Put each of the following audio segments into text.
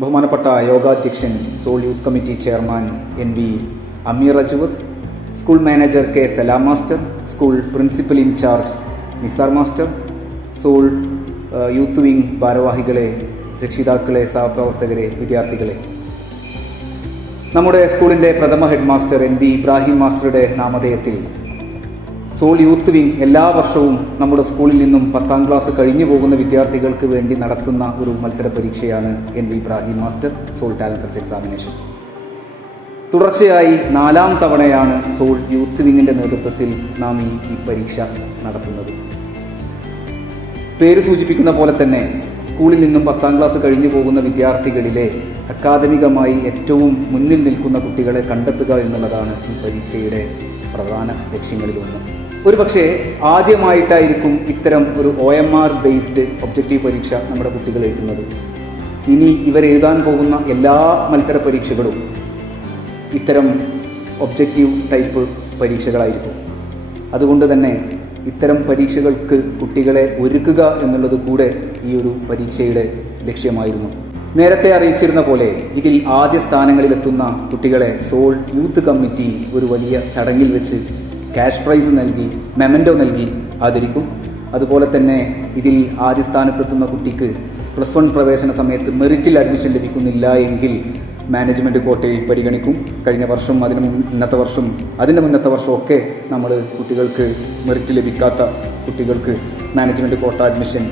ബഹുമാനപ്പെട്ട യോഗാധ്യക്ഷൻ SOUL youth committee chairman NV Ameer Ajwad, school manager K Salam master, school principal incharge Nisar master, SOUL youth wing ഭാരവാഹികളെ, രക്ഷിതാക്കളെ, സഹപ്രവർത്തകരെ, വിദ്യാർത്ഥികളെ, നമ്മുടെ സ്കൂളിൻ്റെ പ്രഥമ ഹെഡ് മാസ്റ്റർ NV ഇബ്രാഹിം മാസ്റ്ററുടെ നാമധേയത്തിൽ സോൾ യൂത്ത് വിംഗ് എല്ലാ വർഷവും നമ്മുടെ സ്കൂളിൽ നിന്നും 10ാം ക്ലാസ് കഴിഞ്ഞു പോകുന്ന വിദ്യാർത്ഥികൾക്ക് വേണ്ടി നടത്തുന്ന ഒരു മത്സര പരീക്ഷയാണ് NV Ibrahim master soul talent search examination. തുടർച്ചയായി 4ാം തവണയാണ് സോൾ യൂത്ത് വിങ്ങിൻ്റെ നേതൃത്വത്തിൽ നാം ഈ പരീക്ഷ നടത്തുന്നത്. പേര് സൂചിപ്പിക്കുന്ന പോലെ തന്നെ സ്കൂളിൽ നിന്നും 10ാം ക്ലാസ് കഴിഞ്ഞു പോകുന്ന വിദ്യാർത്ഥികളിലെ അക്കാദമികമായി ഏറ്റവും മുന്നിൽ നിൽക്കുന്ന കുട്ടികളെ കണ്ടെത്തുക എന്നുള്ളതാണ് ഈ പരീക്ഷയുടെ പ്രധാന ലക്ഷ്യങ്ങളിലൊന്ന്. ഒരു പക്ഷേ ആദ്യമായിട്ടായിരിക്കും ഇത്തരം ഒരു OMR ബേസ്ഡ് ഒബ്ജക്റ്റീവ് പരീക്ഷ നമ്മുടെ കുട്ടികൾ എഴുതുന്നത്. ഇനി ഇവരെഴുതാൻ പോകുന്ന എല്ലാ മത്സര പരീക്ഷകളും ഇത്തരം ഒബ്ജക്റ്റീവ് ടൈപ്പ് പരീക്ഷകളായിരിക്കും. അതുകൊണ്ട് തന്നെ ഇത്തരം പരീക്ഷകൾക്ക് കുട്ടികളെ ഒരുക്കുക എന്നുള്ളത് കൂടെ ഈ ഒരു പരീക്ഷയുടെ ലക്ഷ്യമായിരുന്നു. നേരത്തെ അറിയിച്ചിരുന്ന പോലെ ഇതിൽ ആദ്യ സ്ഥാനങ്ങളിലെത്തുന്ന കുട്ടികളെ സോൾ യൂത്ത് കമ്മിറ്റി ഒരു വലിയ ചടങ്ങിൽ വെച്ച് ക്യാഷ് പ്രൈസ് നൽകി, മെമൻറ്റോ നൽകി ആദരിക്കും. അതുപോലെ തന്നെ ഇതിൽ ആദ്യ സ്ഥാനത്തെത്തുന്ന കുട്ടിക്ക് +1 പ്രവേശന സമയത്ത് മെറിറ്റിൽ അഡ്മിഷൻ ലഭിക്കുന്നില്ല എങ്കിൽ മാനേജ്മെൻറ്റ് കോട്ടയിൽ പരിഗണിക്കും. കഴിഞ്ഞ വർഷം, അതിൻ്റെ മുന്നത്തെ വർഷമൊക്കെ നമ്മൾ കുട്ടികൾക്ക് മെറിറ്റ് ലഭിക്കാത്ത കുട്ടികൾക്ക് മാനേജ്മെൻറ്റ് കോട്ട അഡ്മിഷൻ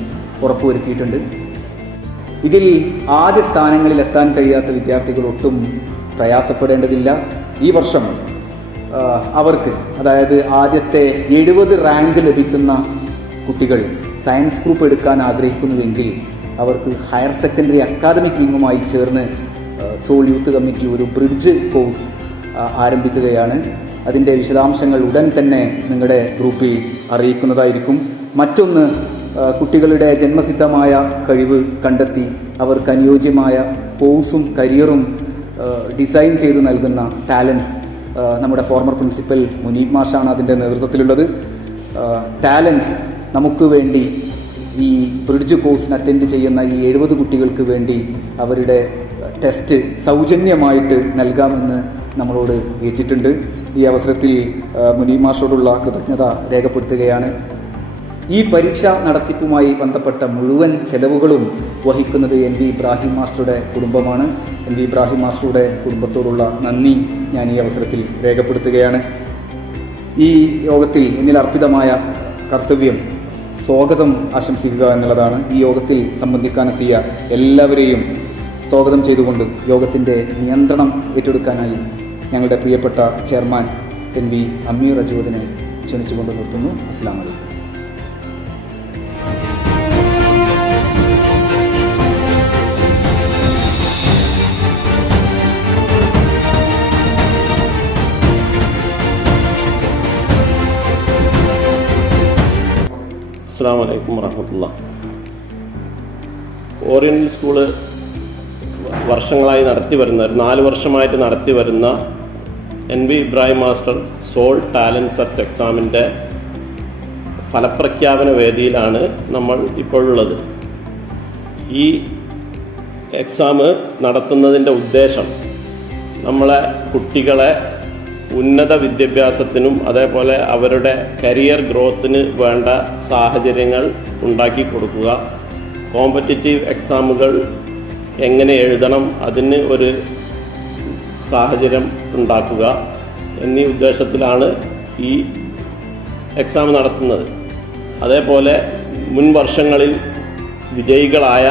ഉറപ്പുവരുത്തിയിട്ടുണ്ട്. ഇതിൽ ആദ്യ സ്ഥാനങ്ങളിൽ എത്താൻ കഴിയാത്ത വിദ്യാർത്ഥികൾ ഒട്ടും പ്രയാസപ്പെടേണ്ടതില്ല. ഈ വർഷം അവർക്ക്, അതായത് ആദ്യത്തെ 70 റാങ്ക് ലഭിക്കുന്ന കുട്ടികൾ സയൻസ് ഗ്രൂപ്പ് എടുക്കാൻ ആഗ്രഹിക്കുന്നുവെങ്കിൽ അവർക്ക് ഹയർ സെക്കൻഡറി അക്കാദമിക് വിങ്ങുമായി ചേർന്ന് സോൾ യൂത്ത് കമ്മിറ്റി ഒരു ബ്രിഡ്ജ് കോഴ്സ് ആരംഭിക്കുകയാണ്. അതിൻ്റെ വിശദാംശങ്ങൾ ഉടൻ തന്നെ നിങ്ങളുടെ ഗ്രൂപ്പിൽ അറിയിക്കുന്നതായിരിക്കും. മറ്റൊന്ന്, കുട്ടികളുടെ ജന്മസിദ്ധമായ കഴിവ് കണ്ടെത്തി അവർക്ക് അനുയോജ്യമായ കോഴ്സും കരിയറും ഡിസൈൻ ചെയ്തു നൽകുന്ന ടാലൻസ്, നമ്മുടെ ഫോർമർ പ്രിൻസിപ്പൽ മുനീബ് മാഷാണ് അതിൻ്റെ നേതൃത്വത്തിലുള്ളത്. ടാലൻസ് നമുക്ക് വേണ്ടി ഈ ബ്രിഡ്ജ് കോഴ്സിന് അറ്റൻഡ് ചെയ്യുന്ന ഈ 70 കുട്ടികൾക്ക് വേണ്ടി അവരുടെ ടെസ്റ്റ് സൗജന്യമായിട്ട് നൽകാമെന്ന് നമ്മളോട് ഏറ്റിട്ടുണ്ട്. ഈ അവസരത്തിൽ മുനീബ് മാഷോടുള്ള കൃതജ്ഞത രേഖപ്പെടുത്തുകയാണ്. ഈ പരീക്ഷ നടത്തിപ്പുമായി ബന്ധപ്പെട്ട മുഴുവൻ ചെലവുകളും വഹിക്കുന്നത് NV ഇബ്രാഹിം മാസ്റ്ററുടെ കുടുംബമാണ്. NV ഇബ്രാഹിം മാസ്റ്ററുടെ കുടുംബത്തോടുള്ള നന്ദി ഞാൻ ഈ അവസരത്തിൽ രേഖപ്പെടുത്തുകയാണ്. ഈ യോഗത്തിൽ എന്നിൽ അർപ്പിതമായ കർത്തവ്യം സ്വാഗതം ആശംസിക്കുക എന്നുള്ളതാണ്. ഈ യോഗത്തിൽ സംബന്ധിക്കാനെത്തിയ എല്ലാവരെയും സ്വാഗതം ചെയ്തുകൊണ്ട് യോഗത്തിൻ്റെ നിയന്ത്രണം ഏറ്റെടുക്കാനായി ഞങ്ങളുടെ പ്രിയപ്പെട്ട ചെയർമാൻ NV അമീർ അജ്വദിനെ ക്ഷണിച്ചുകൊണ്ട് നിർത്തുന്നു. അസ്സലാമു അലൈക്കും. അസ്സലാമു അലൈക്കും വറഹ്മത്തുള്ളാഹി. ഓറിയൻ്റൽ സ്കൂള് വർഷങ്ങളായി നടത്തിവരുന്ന, 4 വർഷമായിട്ട് നടത്തിവരുന്ന NV Ibrahim master soul talent search എക്സാമിൻ്റെ ഫലപ്രഖ്യാപന വേദിയിലാണ് നമ്മൾ ഇപ്പോഴുള്ളത്. ഈ എക്സാം നടത്തുന്നതിൻ്റെ ഉദ്ദേശം നമ്മളെ കുട്ടികളെ ഉന്നത വിദ്യാഭ്യാസത്തിനും അതേപോലെ അവരുടെ കരിയർ ഗ്രോത്തിന് വേണ്ട സാഹചര്യങ്ങൾ ഉണ്ടാക്കി കൊടുക്കുക, കോമ്പറ്റിറ്റീവ് എക്സാമുകൾ എങ്ങനെ എഴുതണം അതിന് ഒരു സാഹചര്യം ഉണ്ടാക്കുക എന്നീ ഉദ്ദേശത്തിലാണ് ഈ എക്സാം നടത്തുന്നത്. അതേപോലെ മുൻ വർഷങ്ങളിൽ വിജയികളായ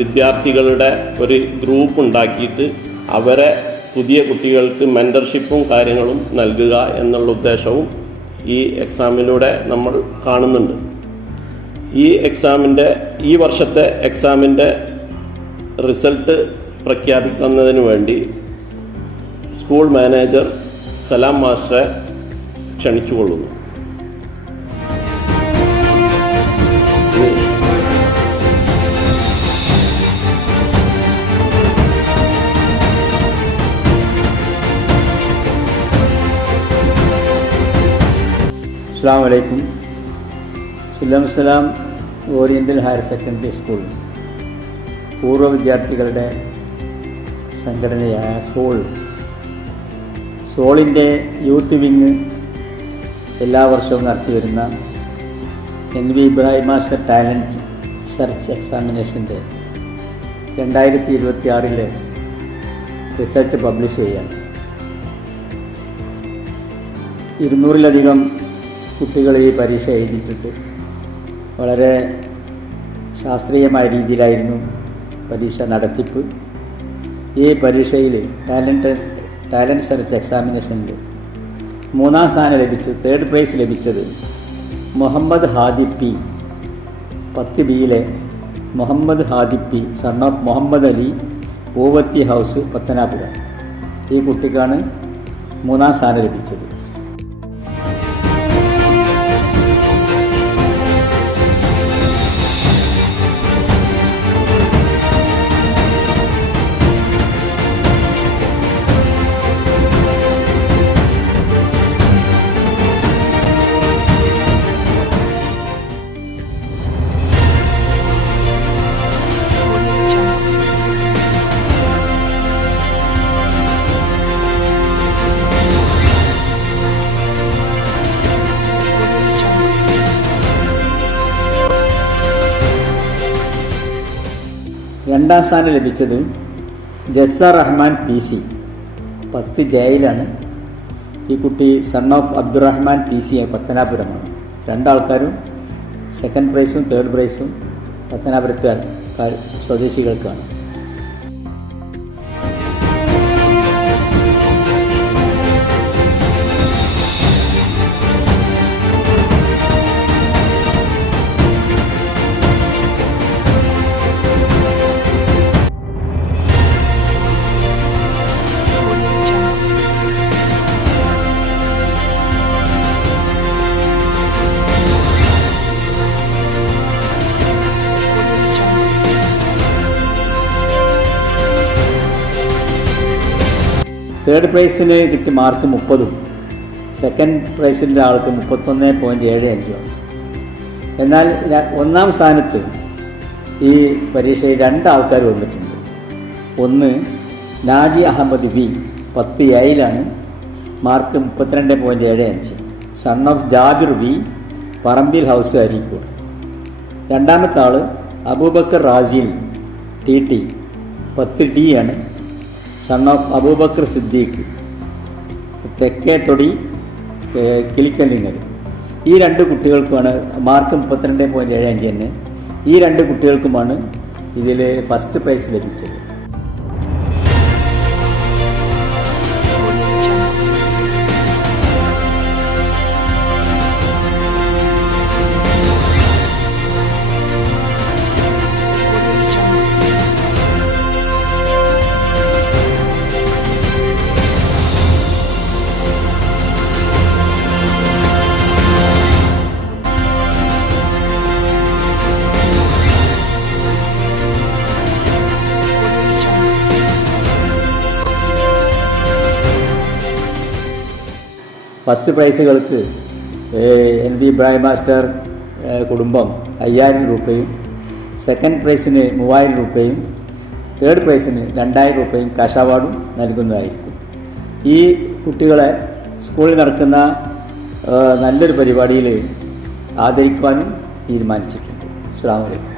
വിദ്യാർത്ഥികളുടെ ഒരു ഗ്രൂപ്പ് ഉണ്ടാക്കിയിട്ട് അവരെ പുതിയ കുട്ടികൾക്ക് മെൻറ്റർഷിപ്പും കാര്യങ്ങളും നൽകുക എന്നുള്ള ഉദ്ദേശവും ഈ എക്സാമിലൂടെ നമ്മൾ കാണുന്നുണ്ട്. ഈ വർഷത്തെ എക്സാമിൻ്റെ റിസൾട്ട് പ്രഖ്യാപിക്കുന്നതിന് വേണ്ടി സ്കൂൾ മാനേജർ സലാം മാസ്റ്ററെ ക്ഷണിച്ചുകൊള്ളുന്നു. അസ്സലാമു അലൈക്കും. ഓറിയൻ്റൽ ഹയർ സെക്കൻഡറി സ്കൂൾ പൂർവ്വ വിദ്യാർത്ഥികളുടെ സംഘടനയായ സോളിൻ്റെ യൂത്ത് വിങ് എല്ലാ വർഷവും നടത്തിവരുന്ന NV Ibrahim master talent search എക്സാമിനേഷൻ്റെ 2026 റിസൾട്ട് പബ്ലിഷ് ചെയ്യാൻ 200-ലധികം കുട്ടികൾ ഈ പരീക്ഷ എഴുതിയിട്ടുണ്ട്. വളരെ ശാസ്ത്രീയമായ രീതിയിലായിരുന്നു പരീക്ഷ നടത്തിപ്പ്. ഈ പരീക്ഷയിൽ ടാലൻറ്റ് സെർച്ച് എക്സാമിനേഷനിൽ 3ാം സ്ഥാനം ലഭിച്ചത്, 3rd പ്രൈസ് ലഭിച്ചത് മുഹമ്മദ് ഹാദി പി, 10Bയിലെ Muhammad Hadi P, son of Muhammad Ali, Poovathi house, Pathanapuram. ഈ കുട്ടിക്കാണ് 3ാം സ്ഥാനം ലഭിച്ചത്. രണ്ടാം സ്ഥാനം ലഭിച്ചത് ജസ്സ റഹ്മാൻ PC, 10Jയിലാണ്. ഈ കുട്ടി സൺ ഓഫ് അബ്ദുറഹ്മാൻ PC, പത്തനാപുരമാണ്. രണ്ടാൾക്കാരും 2nd പ്രൈസും 3rd പ്രൈസും പത്തനാപുരത്തെ സ്വദേശികൾക്കാണ്. തേർഡ് പ്രൈസിന് കിട്ടിയ മാർക്ക് 30ഉം 2nd പ്രൈസിൻ്റെ ആൾക്ക് 31.75 ആണ്. എന്നാൽ 1ാം സ്ഥാനത്ത് ഈ പരീക്ഷയിൽ 2 ആൾക്കാർ വന്നിട്ടുണ്ട്. ഒന്ന് നാജി അഹമ്മദ് V, 10Aയിലാണ്, mark 32.75, son of Jabir V, Parambil house, Areekode. രണ്ടാമത്തെ ആൾ അബൂബക്കർ റാസിൽ TT, 10D ആണ്, സൺ ഓഫ് അബൂബക്കർ സിദ്ദീഖ്, തെക്കേത്തൊടി, കിളിക്കല്ലിങ്ങൽ. ഈ 2 കുട്ടികൾക്കുമാണ് മാർക്ക് 32.75 തന്നെ. ഈ 2 കുട്ടികൾക്കുമാണ് ഇതിൽ ഫസ്റ്റ് പ്രൈസ് ലഭിച്ചത്. ഫസ്റ്റ് പ്രൈസുകൾക്ക് NV ഇബ്രാഹിം മാസ്റ്റർ കുടുംബം 5000 രൂപയും, 2nd പ്രൈസിന് 3000 രൂപയും, 3rd പ്രൈസിന് 2000 രൂപയും കാശ് അവാർഡും നൽകുന്നതായിരിക്കും. ഈ കുട്ടികളെ സ്കൂളിൽ നടക്കുന്ന നല്ലൊരു പരിപാടിയിൽ ആദരിക്കുവാനും തീരുമാനിച്ചിട്ടുണ്ട്. അസ്സലാമു അലൈക്കും.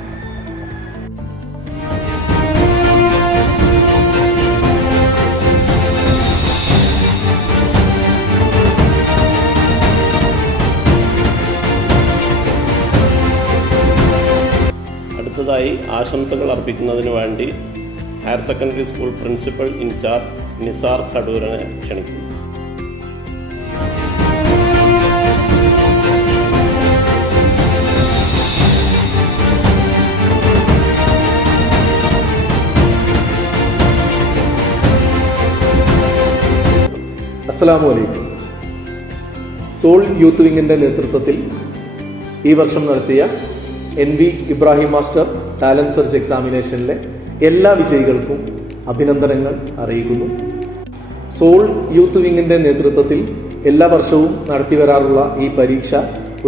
അടുത്തതായി ആശംസകൾ അർപ്പിക്കുന്നതിന് വേണ്ടി higher secondary school principal incharge Nisar കടൂരനെ ക്ഷണിക്കുന്നു. അസ്സലാമു അലൈക്കും. സോൾ യൂത്ത് വിങ്ങിൻ്റെ നേതൃത്വത്തിൽ ഈ വർഷം നടത്തിയ NV Ibrahim master talent search എക്സാമിനേഷനിലെ എല്ലാ വിജയികൾക്കും അഭിനന്ദനങ്ങൾ അറിയിക്കുന്നു. സോൾ യൂത്ത് വിങ്ങിൻ്റെ നേതൃത്വത്തിൽ എല്ലാ വർഷവും നടത്തിവരാറുള്ള ഈ പരീക്ഷ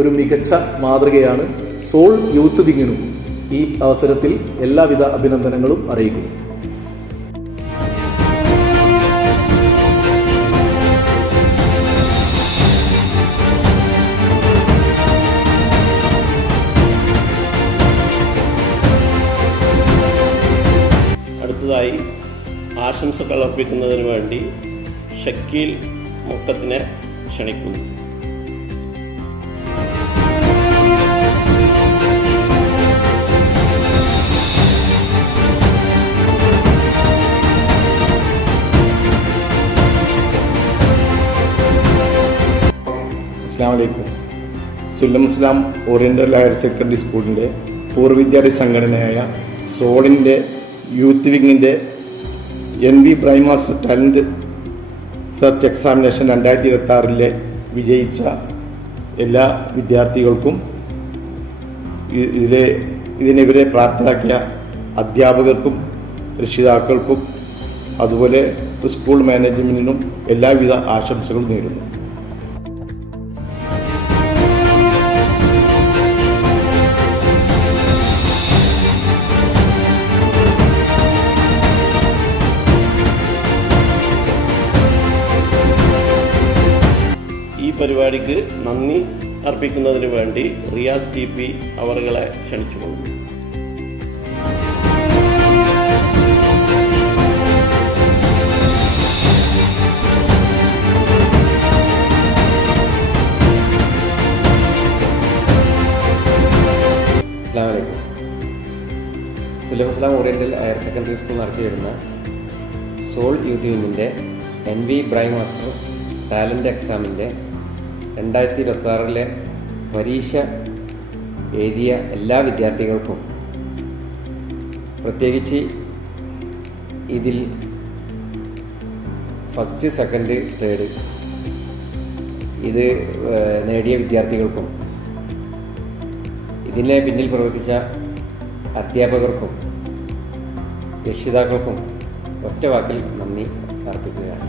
ഒരു മികച്ച മാതൃകയാണ്. സോൾ യൂത്ത് വിങ്ങിനും ഈ അവസരത്തിൽ എല്ലാവിധ അഭിനന്ദനങ്ങളും അറിയിക്കുന്നു. അടുത്തതായി ആശംസകൾ അർപ്പിക്കുന്നതിന് വേണ്ടി ഷക്കീൽ മുക്കത്തിനെ ക്ഷണിക്കുന്നു. അസ്സലാമു അലൈക്കും. Sullam Islam oriental higher secondary സ്കൂളിൻ്റെ പൂർവ്വ വിദ്യാർത്ഥി സംഘടനയായ സോളിൻ്റെ യൂത്ത് വിങ്ങിൻ്റെ NV Ibrahim master talent search examination 2026 വിജയിച്ച എല്ലാ വിദ്യാർത്ഥികൾക്കും ഇതിനിവരെ പ്രാപ്തരാക്കിയ അധ്യാപകർക്കും രക്ഷിതാക്കൾക്കും അതുപോലെ സ്കൂൾ മാനേജ്മെൻറ്റിനും എല്ലാവിധ ആശംസകളും നേരുന്നു. ഈ പരിപാടിക്ക് നന്ദി അർപ്പിക്കുന്നതിന് വേണ്ടി റിയാസ് TP അവറുകളെ ക്ഷണിച്ചുകൊള്ളുന്നു. അസ്സലാമു അലൈക്കും. Sullam Islam oriental higher secondary school നടത്തിവരുന്ന സോൾ യൂത്ത് വിങ്ങിൻ്റെ NV ഇബ്രാഹിം മാസ്റ്റർ ടാലൻ്റ് എക്സാമിൻ്റെ 2026 പരീക്ഷ എഴുതിയ എല്ലാ വിദ്യാർത്ഥികൾക്കും, പ്രത്യേകിച്ച് ഇതിൽ ഫസ്റ്റ്, സെക്കൻഡ്, തേർഡ് ഇത് നേടിയ വിദ്യാർത്ഥികൾക്കും ഇതിനെ പിന്നിൽ പ്രവർത്തിച്ച അധ്യാപകർക്കും രക്ഷിതാക്കൾക്കും ഒറ്റ വാക്കിൽ നന്ദി അർപ്പിക്കുകയാണ്.